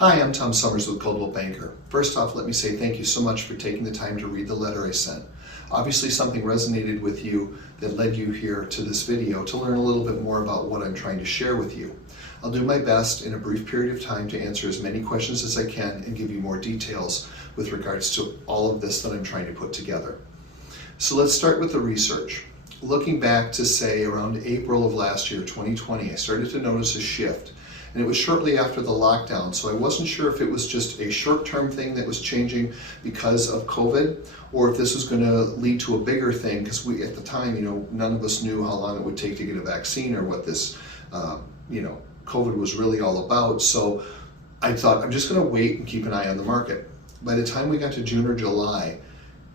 Hi, I'm Tom Summers with Coldwell Banker. First off, let me say thank you so much for taking the time to read the letter I sent. Obviously something resonated with you that led you here to this video to learn a little bit more about what I'm trying to share with you. I'll do my best in a brief period of time to answer as many questions as I can and give you more details with regards to all of this that I'm trying to put together. So let's start with the research. Looking back to say around April of last year, 2020, I started to notice a shift. And it was shortly after the lockdown, so I wasn't sure if it was just a short-term thing that was changing because of COVID, or if this was going to lead to a bigger thing, because we, at the time, none of us knew how long it would take to get a vaccine or what this, COVID was really all about. So I thought, I'm just going to wait and keep an eye on the market. By the time we got to June or July,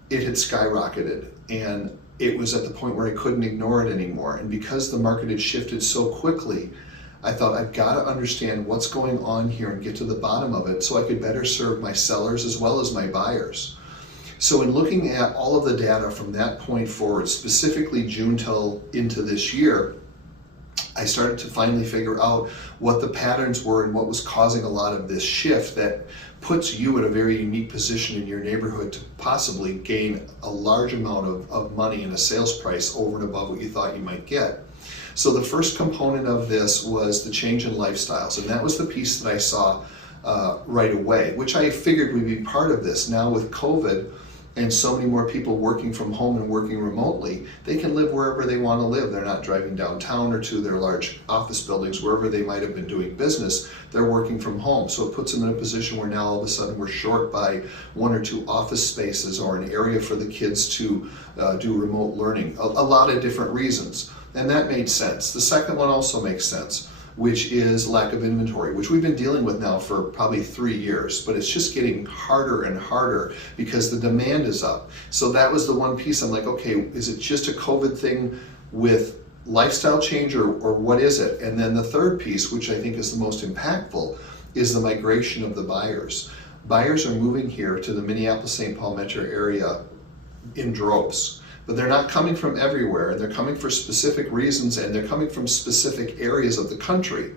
it had skyrocketed, and it was at the point where I couldn't ignore it anymore. And because the market had shifted so quickly, I thought I've got to understand what's going on here and get to the bottom of it so I could better serve my sellers as well as my buyers. So in looking at all of the data from that point forward, specifically June till into this year, I started to finally figure out what the patterns were and what was causing a lot of this shift that puts you in a very unique position in your neighborhood to possibly gain a large amount of money in a sales price over and above what you thought you might get. So the first component of this was the change in lifestyles, and that was the piece that I saw right away, which I figured would be part of this. Now with COVID and so many more people working from home and working remotely, they can live wherever they want to live. They're not driving downtown or to their large office buildings, wherever they might have been doing business, they're working from home. So it puts them in a position where now all of a sudden we're short by 1 or 2 office spaces or an area for the kids to do remote learning. A lot of different reasons. And that made sense. The second one also makes sense, which is lack of inventory, which we've been dealing with now for probably 3 years, but it's just getting harder and harder because the demand is up. So that was the one piece I'm like, okay, is it just a COVID thing with lifestyle change or what is it? And then the third piece, which I think is the most impactful, is the migration of the buyers. Buyers are moving here to the Minneapolis-St. Paul metro area in droves. But they're not coming from everywhere. They're coming for specific reasons, and they're coming from specific areas of the country.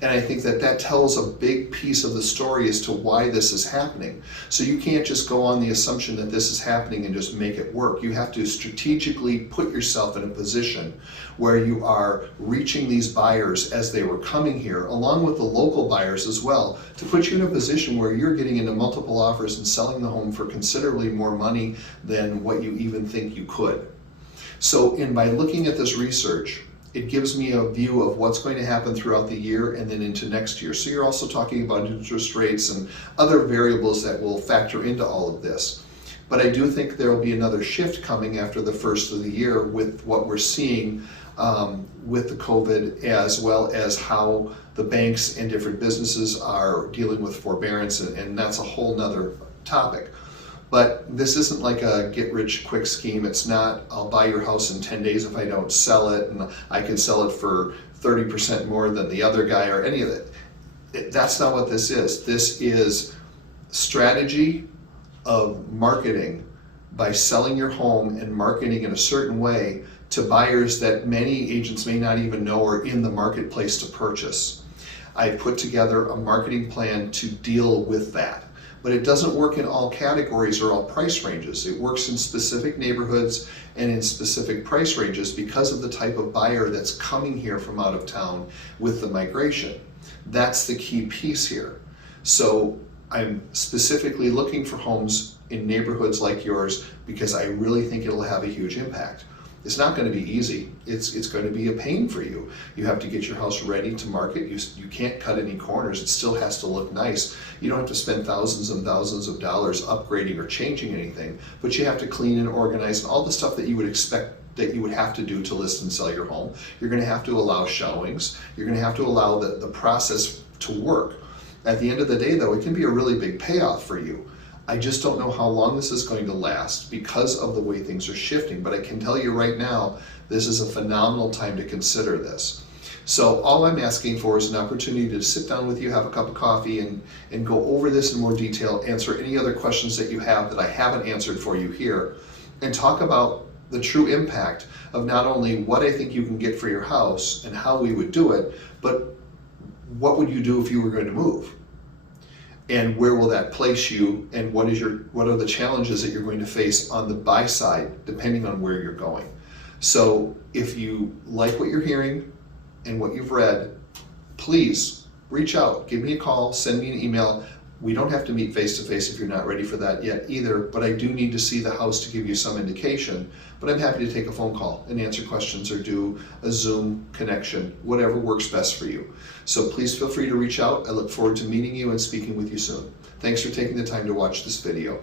And I think that that tells a big piece of the story as to why this is happening. So you can't just go on the assumption that this is happening and just make it work. You have to strategically put yourself in a position where you are reaching these buyers as they were coming here, along with the local buyers as well, to put you in a position where you're getting into multiple offers and selling the home for considerably more money than what you even think you could. So by looking at this research, it gives me a view of what's going to happen throughout the year and then into next year. So you're also talking about interest rates and other variables that will factor into all of this. But I do think there will be another shift coming after the first of the year with what we're seeing with the COVID, as well as how the banks and different businesses are dealing with forbearance, and that's a whole nother topic. But this isn't like a get-rich-quick scheme. It's not, I'll buy your house in 10 days if I don't sell it, and I can sell it for 30% more than the other guy or any of it. That's not what this is. This is strategy of marketing by selling your home and marketing in a certain way to buyers that many agents may not even know are in the marketplace to purchase. I put together a marketing plan to deal with that. But it doesn't work in all categories or all price ranges. It works in specific neighborhoods and in specific price ranges because of the type of buyer that's coming here from out of town with the migration. That's the key piece here. So I'm specifically looking for homes in neighborhoods like yours because I really think it'll have a huge impact. It's not going to be easy. It's going to be a pain for you. You have to get your house ready to market. You can't cut any corners. It still has to look nice. You don't have to spend thousands and thousands of dollars upgrading or changing anything, but you have to clean and organize and all the stuff that you would expect that you would have to do to list and sell your home. You're going to have to allow showings. You're going to have to allow the process to work. At the end of the day, though, it can be a really big payoff for you. I just don't know how long this is going to last because of the way things are shifting, but I can tell you right now, this is a phenomenal time to consider this. So all I'm asking for is an opportunity to sit down with you, have a cup of coffee, and go over this in more detail, answer any other questions that you have that I haven't answered for you here, and talk about the true impact of not only what I think you can get for your house and how we would do it, but what would you do if you were going to move? and where will that place you, and what are the challenges that you're going to face on the buy side, depending on where you're going. So if you like what you're hearing and what you've read, please reach out, give me a call, send me an email. We don't have to meet face-to-face if you're not ready for that yet either, but I do need to see the house to give you some indication. But I'm happy to take a phone call and answer questions or do a Zoom connection, whatever works best for you. So please feel free to reach out. I look forward to meeting you and speaking with you soon. Thanks for taking the time to watch this video.